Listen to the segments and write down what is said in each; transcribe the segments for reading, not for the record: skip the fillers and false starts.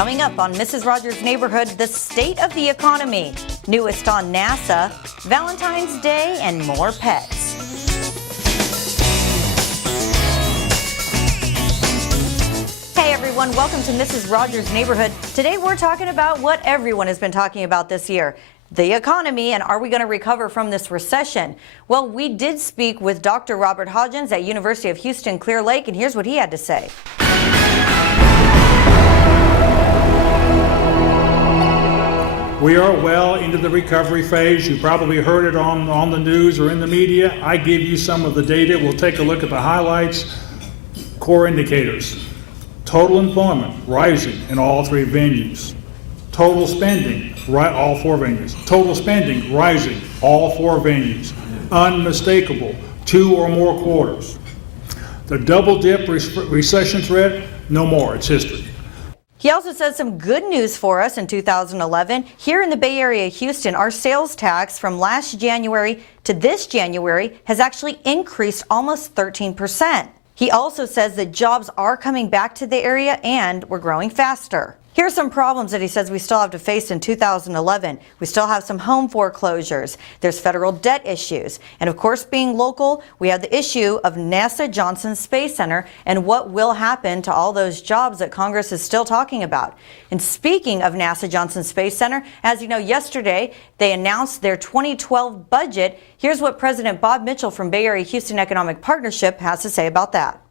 Coming up on Mrs. Rogers' Neighborhood, the state of the economy, newest on NASA, Valentine's Day, and more pets. Hey everyone, welcome to Mrs. Rogers' Neighborhood. Today we're talking about what everyone has been talking about this year, the economy, and are we going to recover from this recession? Well, we did speak with Dr. Robert Hodgins at University of Houston Clear Lake, and here's what he had to say. We are well into the recovery phase. You probably heard it on the news or in the media. I give you some of the data. We'll take a look at the highlights. Core indicators. Total employment rising in all three venues. Total spending, all four venues. Total spending rising, all four venues. Unmistakable, 2 or more quarters. The double dip recession threat, no more, it's history. He also says some good news for us in 2011. Here in the Bay Area, Houston, our sales tax from last January to this January has actually increased almost 13%. He also says that jobs are coming back to the area and we're growing faster. Here's some problems that he says we still have to face in 2011. We still have some home foreclosures. There's federal debt issues. And of course, being local, we have the issue of NASA Johnson Space Center and what will happen to all those jobs that Congress is still talking about. And speaking of NASA Johnson Space Center, as you know, yesterday they announced their 2012 budget. Here's what President Bob Mitchell from Bay Area Houston Economic Partnership has to say about that.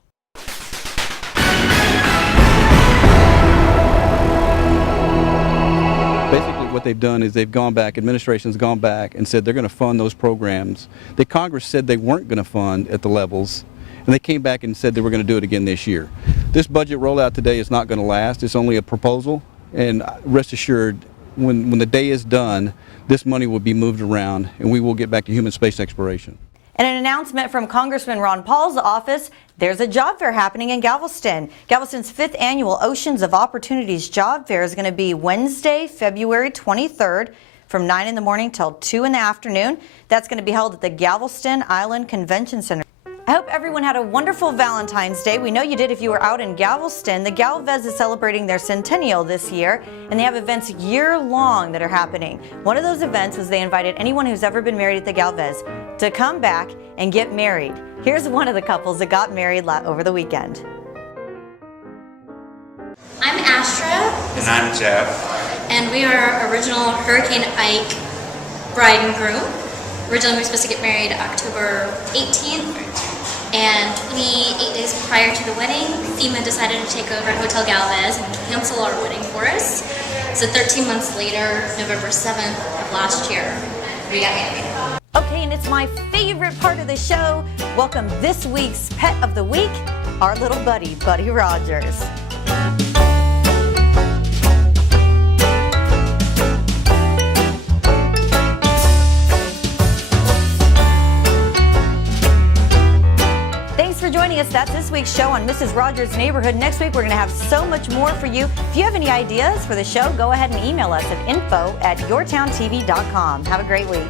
Basically what they've done is they've gone back, administration's gone back and said they're going to fund those programs that Congress said they weren't going to fund at the levels, and they came back and said they were going to do it again this year. This budget rollout today is not going to last. It's only a proposal, and rest assured, when the day is done, this money will be moved around and we will get back to human space exploration. And an announcement from Congressman Ron Paul's office, there's a job fair happening in Galveston. Galveston's 5th annual Oceans of Opportunities Job Fair is going to be Wednesday, February 23rd from 9 in the morning till 2 in the afternoon. That's going to be held at the Galveston Island Convention Center. I hope everyone had a wonderful Valentine's Day. We know you did if you were out in Galveston. The Galvez is celebrating their centennial this year, and they have events year-long that are happening. One of those events was they invited anyone who's ever been married at the Galvez to come back and get married. Here's one of the couples that got married over the weekend. I'm Astra. And I'm Jeff. And we are original Hurricane Ike bride and groom. Originally we were supposed to get married October 18th. And 28 days prior to the wedding, FEMA decided to take over Hotel Galvez and cancel our wedding for us. So 13 months later, November 7th of last year, we got married. Okay, and it's my favorite part of the show. Welcome this week's Pet of the Week, our little buddy, Buddy Rogers. Thanks for joining us. That's this week's show on Mrs. Rogers' Neighborhood. Next week, we're going to have so much more for you. If you have any ideas for the show, go ahead and email us at info@yourtowntv.com. Have a great week.